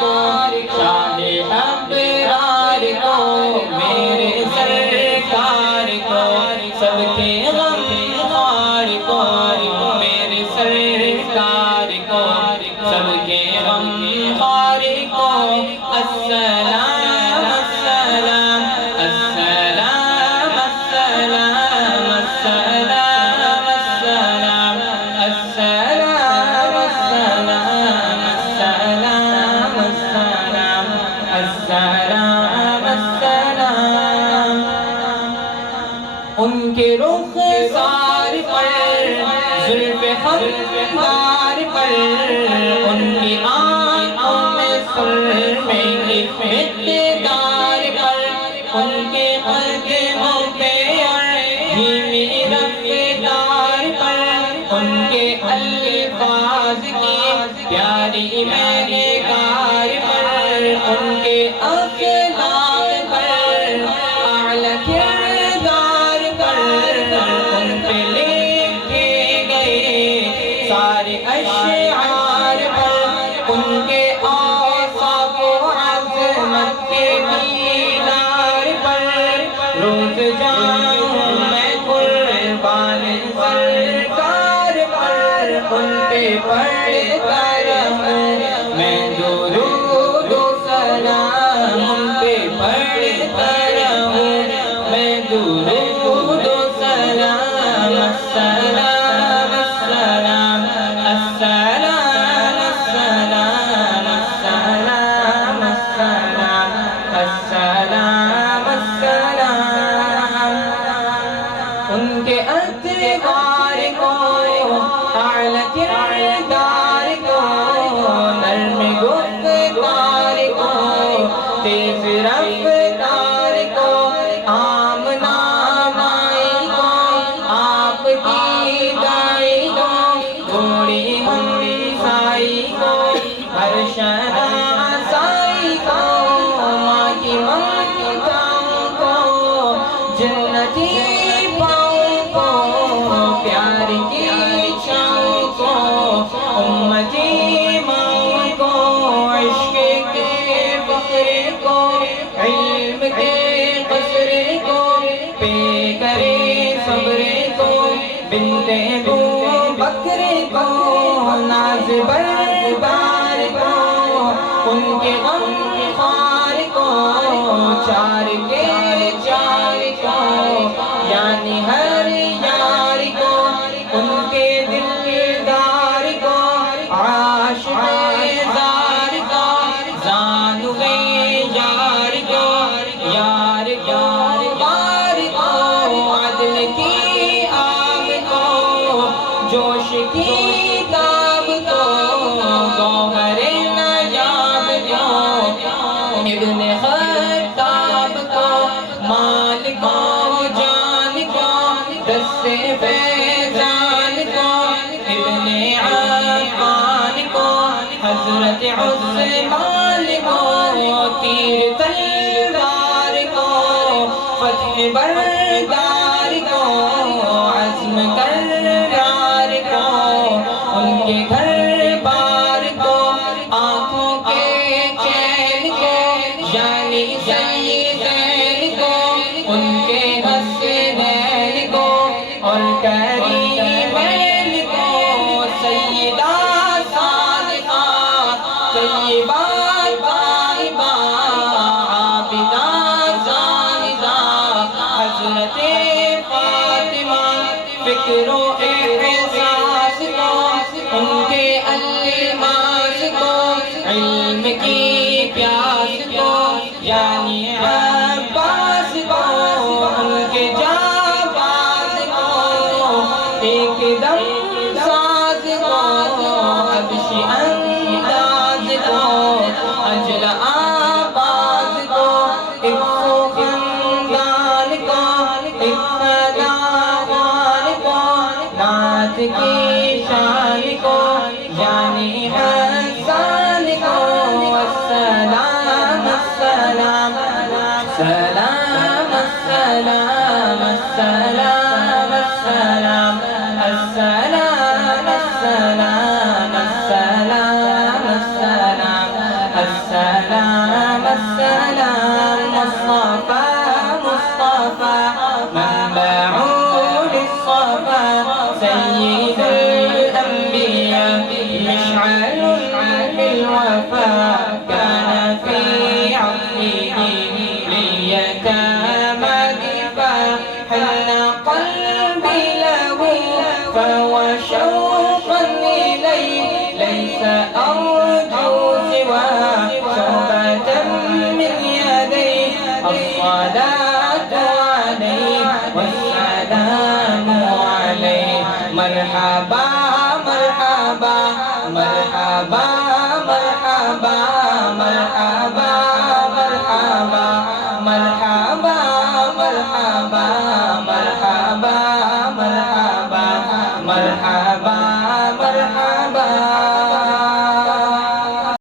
کو، شاہ ابرار کو، میرے سرکار کو، سب کے غمخوار کو، میرے سرکار کو، سب کے غمخوار کو، السلام السلام السلام السلام السلام السلام السلام السلام السلام السلام السلام ان کے رخسار پر، زلف خمار پر، ان کی آنکھوں میں سرمے کی مقدار پر، ان کے قدموں پہ اور دھیمی رفتار پر، ان کے الفاظ کی پیاری مہکار پر، ان کے اخلاق پر، اعلیٰ کردار پر، ان پہ لکھے گئے سارے اشعار پر، ان کے اوصاف و عظمت کے مینار پر، روز جاؤں میں قربان سرکار پر، ان پہ پڑھتا رہوں میں درود و سلام، ان پہ پڑھتا رہوں میں درود و سلام، السلام السلام السلام السلام السلام السلام السلام السلام ان کے اطوار کو، اعلیٰ کردار کو، نرم گفتار کو، تیز رفتار کو، آمنہ مائی کو، آپ کی دائی کو، تھوڑی ہمسائی کو، ہر شناسائی کو، ماں کی ممتاؤں کو، جنتی پاؤں کو، پیار کی چھاؤں کو، امتی ماؤں کو، عشق کے فخر کو، علم کے قصر کو، پہ کرے صبر کو، بنت ابو بکر کو، ناز بردار کو، ان کے غمخوار کو، چار کے چار کو، یعنی ہر یار کو، ان کے دلدار کو، عاشق زار کو، زانوے یار کو، یار کو بار کو، عدل کی آگ کو، جوش کی تاب کو، گوہر نایاب کو، ابن خطاب کو، مال کو، جان کو، دست فیضان کو، ابن عفان کو، حضرت عثمان کو، تیر تلوار کو، فتح بردار کو، عزم کرار کو، ان کے گھر بار کو، آنکھوں کے چین کو، یعنی السلام السلام مصطفى مصطفى منبع للصفا سيد الأنبياء مشعل بالوفا كان في عطفه لليتامى دفاع حن قلبي له فهو شوقا إليه ليس أرجو سواه شعبة من يديه الصلاة عليه والسلام عليه مرحبا مرحبا مرحبا